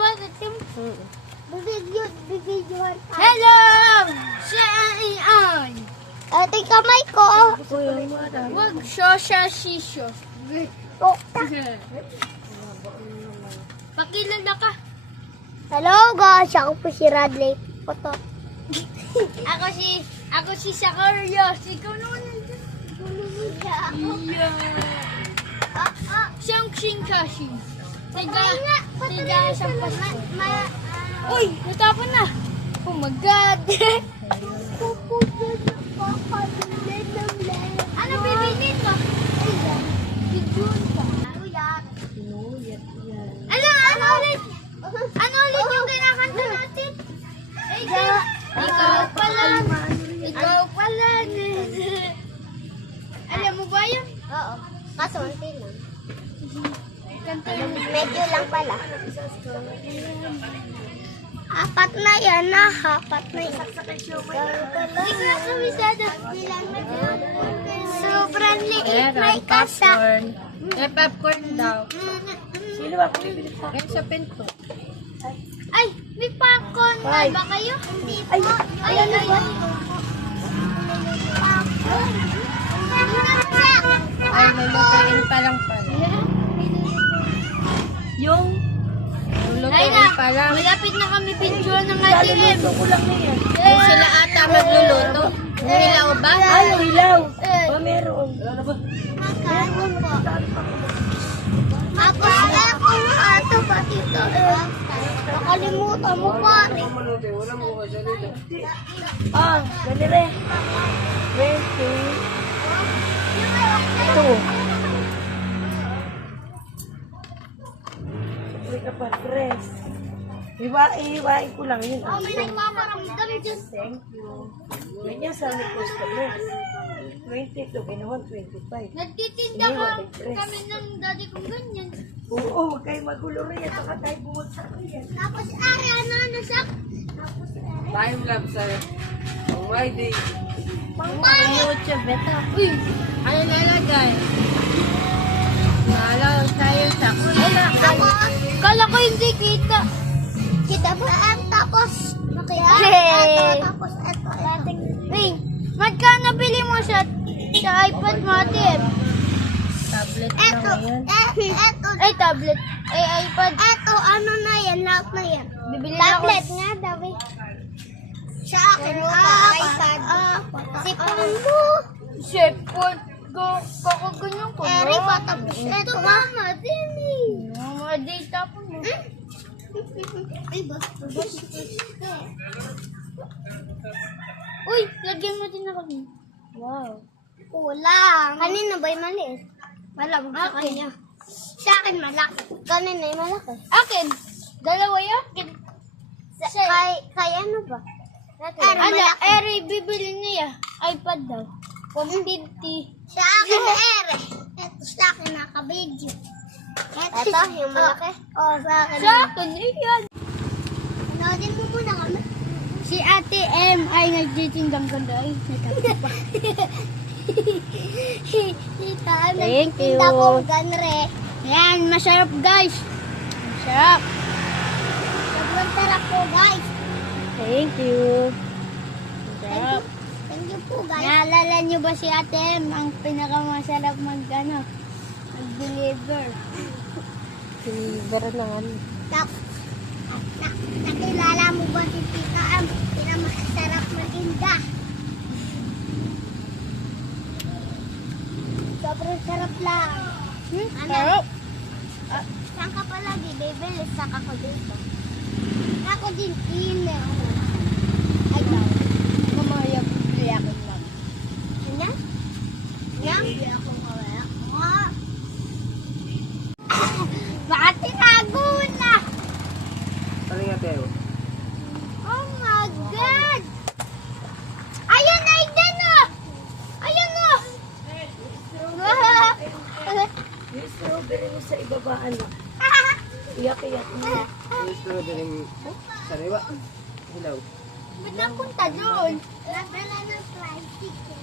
ba? Bibidyohan ka. Hello! Siya ay. Ito yung kamay ko. Wag siya sisyo. Oh. Pakilala ka. Hello guys, ako po si Radley. Ito. Ako si Sakario. Ikaw naman nandun. Siyang Shinkashi. Tiga sa pasko. Uy, natapon na. Oh my God. Ano bibilin mo? Ano ulit yung kinakanta natin? Ikaw pala. Alam mo ba yun? Oo. Kaso, hindi lang. Kanta yun. Medyo lang pala. Apat na yan na. Apat na yan. Hindi ko nakamisada. Sobrang liit. May kasa. Popcorn daw. Sino ba po yung yan sa pinto? Ay, may popcorn na ba kayo? Hindi po. Ay. Ay, may makain pa lang pala. Yung lulutuin pa lang. Malapit na kami picture ng ATM. Yung sila ata magluluto. Yung ilaw ba? Ay, ilaw. meron. Meron po. Tapos akong ato pa dito. Nakalimutan mo pa. Dali rin. 22. Wait ka pa, tres. Iwain ko lang yun. May nagmamaramdam dyan. Thank you. Ganyan sa aming customer. 22, ginawan 25. Nagtitinda kami ng daddy kong ganyan. Oo, huwag kayo magulo rin yan. Baka tayo bumagsak yan. Tapos ari, ano siya? Time lapse sir. Oh my day. YouTube, beta. Uy, Ano lalagay? Nalaw tayo sa kuna. Tapos, kala ko hindi kita. kita ba ang tapos? Nakita? Hey. Ito, tapos ito. Uy, magkano bili mo sa iPad mo, Tim? Tablet na Ito, ngayon. ito, Ay, tablet. Ay, iPad. ito, ano na yan, lahat na yan. Bibili na ako. Tablet nga daw eh. Sa akin, iPad. Sipon mo. Cellphone. Kakaganyan ko. Eri pa, tapos ito. Mama, dini. Mga data ko mo. Ay ba? Uy, lagyan mo din ako. Wow. Kulang. Kanina ba'y maliit? Malamang sa kanya. Sa akin malaki. Kanina ay malaki. Akin. Dalawa yun. Kaya ano ba? Ano, Eri, bibili niya. iPad daw. 150. Sa akin ere. Ito sa akin naka-video. Ito, yung malaki? Oo, sa akin. Sa akin, yan. Panoodin mo muna kami. Si Ate M ay nagtitindang ganda. Ay, natapos pa. Tita, Thank you. nagtitinda kong ganre. Ayan, masarap guys. Masarap. Sobrang sarap po, guys. Thank you. Masarap. Thank you po, guys. Naalala niyo ba si Ate M ang pinakamasarap mag-deliver? Deliver naman. Nakilala mo ba si Tita Am? Pinakamasarap maginda. Sobrang sarap lang. Ano? Sarap. Saan ka palagi? Bibili, saka ko dito. Ako din, email. Ay, daw. Mamaya bibili ako lang. Ano? Yang? Bibili ako mawala. Baka tinago na. Ano nga tayo? Oh my God! Ayun, Aiden oh! Ayun oh! Yung strawberry mo sa ibabaan mo. Iyak-iyak mo. Yung strawberry sariwa. Hello. Ba't napunta doon? Nagdala ng fried chicken.